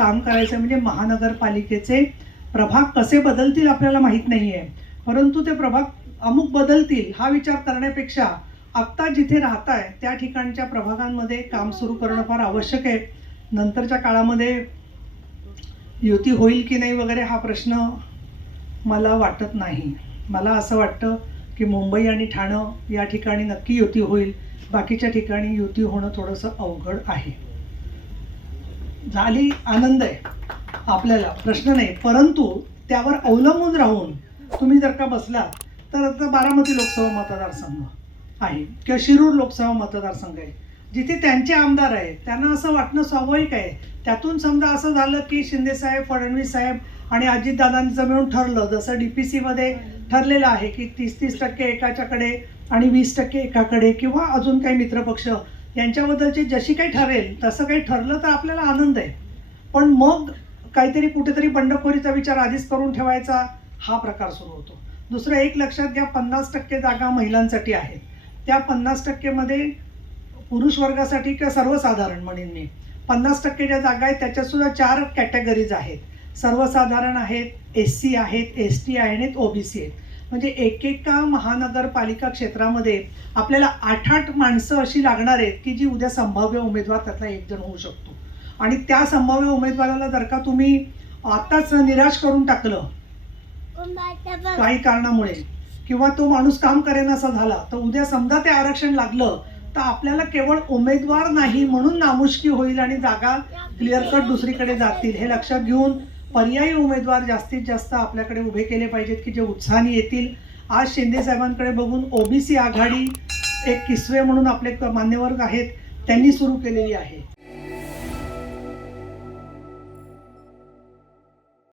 काम करायचं म्हणजे महानगरपालिकेचे प्रभाग कसे बदलतील आपल्याला माहीत नाही आहे, परंतु ते प्रभाग अमुक बदलतील हा विचार करण्यापेक्षा आत्ता जिथे राहताय त्या ठिकाणच्या प्रभागांमध्ये काम सुरू करणं फार आवश्यक आहे. नंतरच्या काळामध्ये युती होईल की नाही वगैरे हा प्रश्न मला वाटत नाही. मला असं वाटतं की मुंबई आणि ठाणं या ठिकाणी नक्की युती होईल, बाकीच्या ठिकाणी युती होणं थोडंसं अवघड आहे. झाली आनंद आहे आपल्याला, प्रश्न नाही, परंतु त्यावर अवलंबून राहून तुम्ही जर का बसला तर आता बारामती लोकसभा मतदारसंघ आहे किंवा शिरूर लोकसभा मतदारसंघ आहे, जिथे त्यांचे आमदार आहेत, त्यांना असं वाटणं स्वाभाविक आहे. त्यातून समजा असं झालं की शिंदेसाहेब, फडणवीस साहेब आणि अजितदादांचं मिळून ठरलं, जसं DPCमध्ये ठरलेलं आहे की 30% एकाच्याकडे आणि 20% एकाकडे, किंवा अजून काही मित्रपक्ष यांच्याबद्दलची जशी काही ठरेल तसं काही ठरलं तर आपल्याला आनंद आहे. पण मग काहीतरी कुठेतरी बंडखोरीचा विचार आधीच करून ठेवायचा हा प्रकार सुरू होतो. दुसरं एक लक्षात घ्या, 50% जागा महिलांसाठी आहेत. त्या 50% मध्ये पुरुष वर्गासाठी किंवा सर्वसाधारण म्हणेन मी 50% ज्या जागा आहेत त्याच्यातसुद्धा 4 कॅटेगरीज आहेत. सर्वसाधारण आहेत, SC आहेत, ST आहेत, OBC आहेत. म्हणजे एकेका महानगरपालिका क्षेत्रामध्ये आपल्याला 8-8 माणसं अशी लागणार आहेत की जी उद्या संभाव्य उमेदवार त्यातला एक जण होऊ शकतो. आणि त्या संभाव्य उमेदवाराला जर का तुम्ही आताच निराश करून टाकलं काही कारणामुळे, किंवा तो माणूस काम करेनासा झाला, तर उद्या समजा ते आरक्षण लागलं तर आपल्याला केवळ उमेदवार नाही म्हणून नामुष्की होईल आणि जागा क्लिअर कट दुसरीकडे जातील. हे लक्षात घेऊन पर्यायी उमेदवार जास्तीत जास्त आपल्याकडे उभे केले पाहिजेत की जे उत्साहाने येतील. आज शिंदे साहेबांकडे बघून OBC आघाडी एक किस्वे म्हणून आपले मान्यवर आहेत त्यांनी सुरू केलेली आहे.